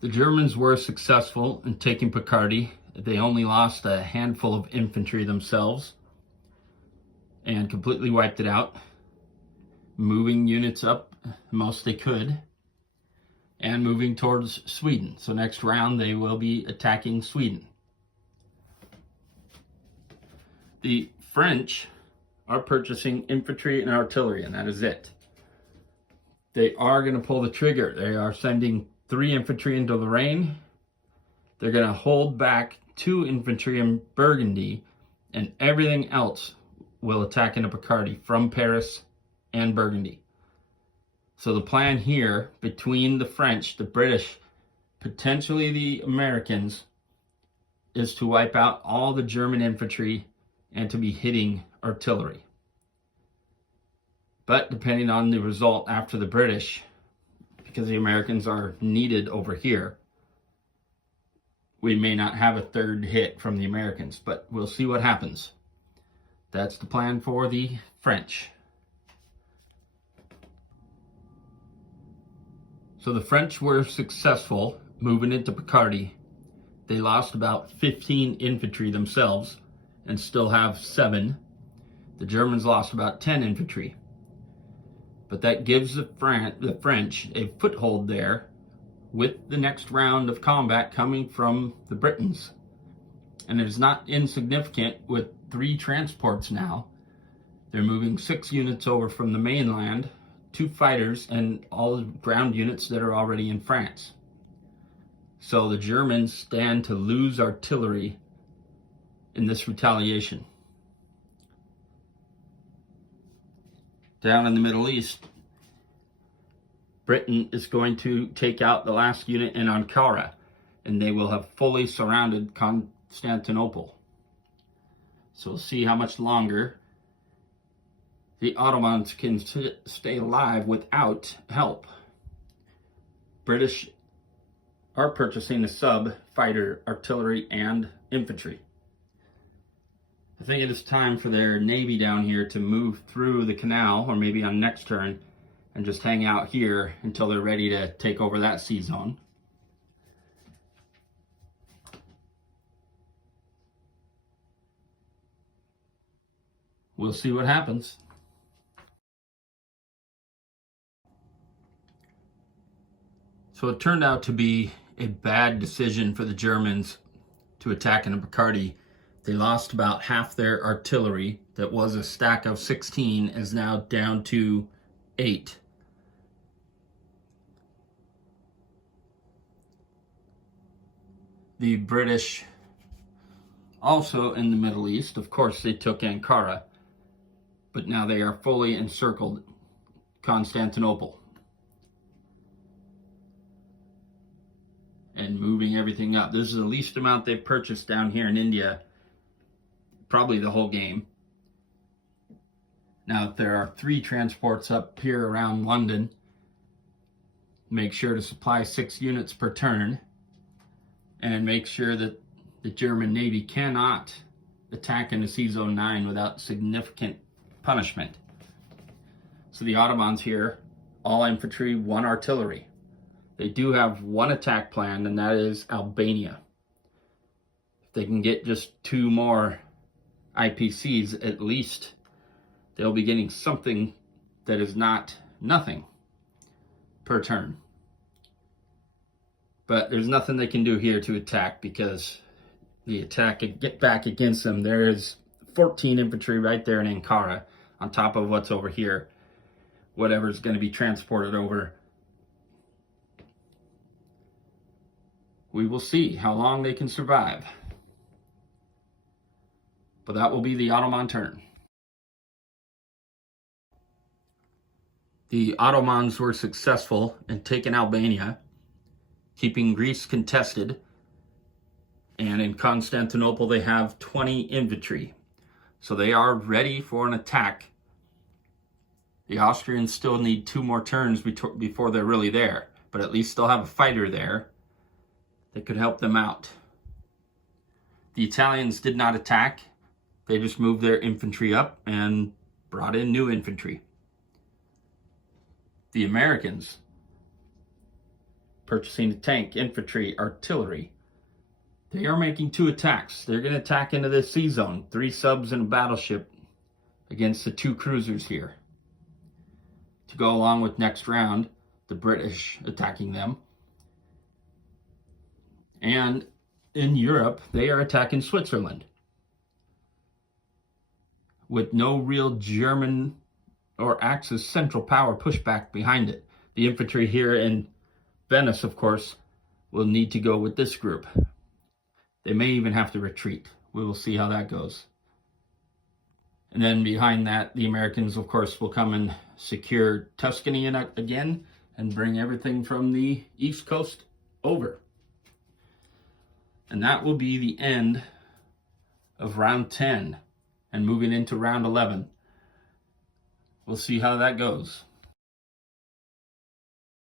The Germans were successful in taking Picardy. They only lost a handful of infantry themselves and completely wiped it out, moving units up the most they could and moving towards Sweden. So next round they will be attacking Sweden. The French are purchasing infantry and artillery, and that is it. They are going to pull the trigger. They are sending 3 infantry into Lorraine. They're going to hold back 2 infantry in Burgundy, and everything else will attack into Picardy from Paris and Burgundy. So the plan here between the French, the British, potentially the Americans, is to wipe out all the German infantry and to be hitting artillery. But depending on the result after the British, because the Americans are needed over here, we may not have a third hit from the Americans, but we'll see what happens. That's the plan for the French. So the French were successful moving into Picardy. They lost about 15 infantry themselves and still have 7. The Germans lost about 10 infantry. But that gives the French a foothold there with the next round of combat coming from the Britons. And it is not insignificant with 3 transports now. They're moving 6 units over from the mainland, 2 fighters, and all the ground units that are already in France. So the Germans stand to lose artillery in this retaliation. Down in the Middle East, Britain is going to take out the last unit in Ankara, and they will have fully surrounded Constantinople. So we'll see how much longer the Ottomans can stay alive without help. British are purchasing a sub-fighter, artillery, and infantry. I think it is time for their navy down here to move through the canal, or maybe on next turn, and just hang out here until they're ready to take over that sea zone. We'll see what happens. So it turned out to be a bad decision for the Germans to attack into Picardy. They lost about half their artillery. That was a stack of 16, is now down to 8. The British, also in the Middle East, of course they took Ankara, but now they are fully encircled Constantinople and moving everything up. This is the least amount they've purchased down here in India, probably the whole game. Now, if there are 3 transports up here around London, make sure to supply 6 units per turn, and make sure that the German Navy cannot attack into Sea Zone 9 without significant punishment. So the Ottomans here, all infantry, 1 artillery. They do have 1 attack plan, and that is Albania. If they can get just 2 more IPCs, at least they'll be getting something that is not nothing per turn. But there's nothing they can do here to attack, because the attack, get back against them, there is 14 infantry right there in Ankara on top of what's over here, whatever's going to be transported over. We will see how long they can survive. But that will be the Ottoman turn. The Ottomans were successful in taking Albania, keeping Greece contested, and in Constantinople they have 20 infantry. So they are ready for an attack. The Austrians still need 2 more turns before they're really there, but at least they'll have a fighter there that could help them out. The Italians did not attack. They just moved their infantry up and brought in new infantry. The Americans purchasing a tank, infantry, artillery. They are making 2 attacks. They're going to attack into the sea zone. 3 subs and a battleship against the 2 cruisers here. To go along with next round, the British attacking them. And in Europe, they are attacking Switzerland with no real German or Axis central power pushback behind it. The infantry here in Venice, of course, will need to go with this group. They may even have to retreat. We will see how that goes. And then behind that, the Americans, of course, will come and secure Tuscany again and bring everything from the East Coast over. And that will be the end of round 10 and moving into round 11. We'll see how that goes.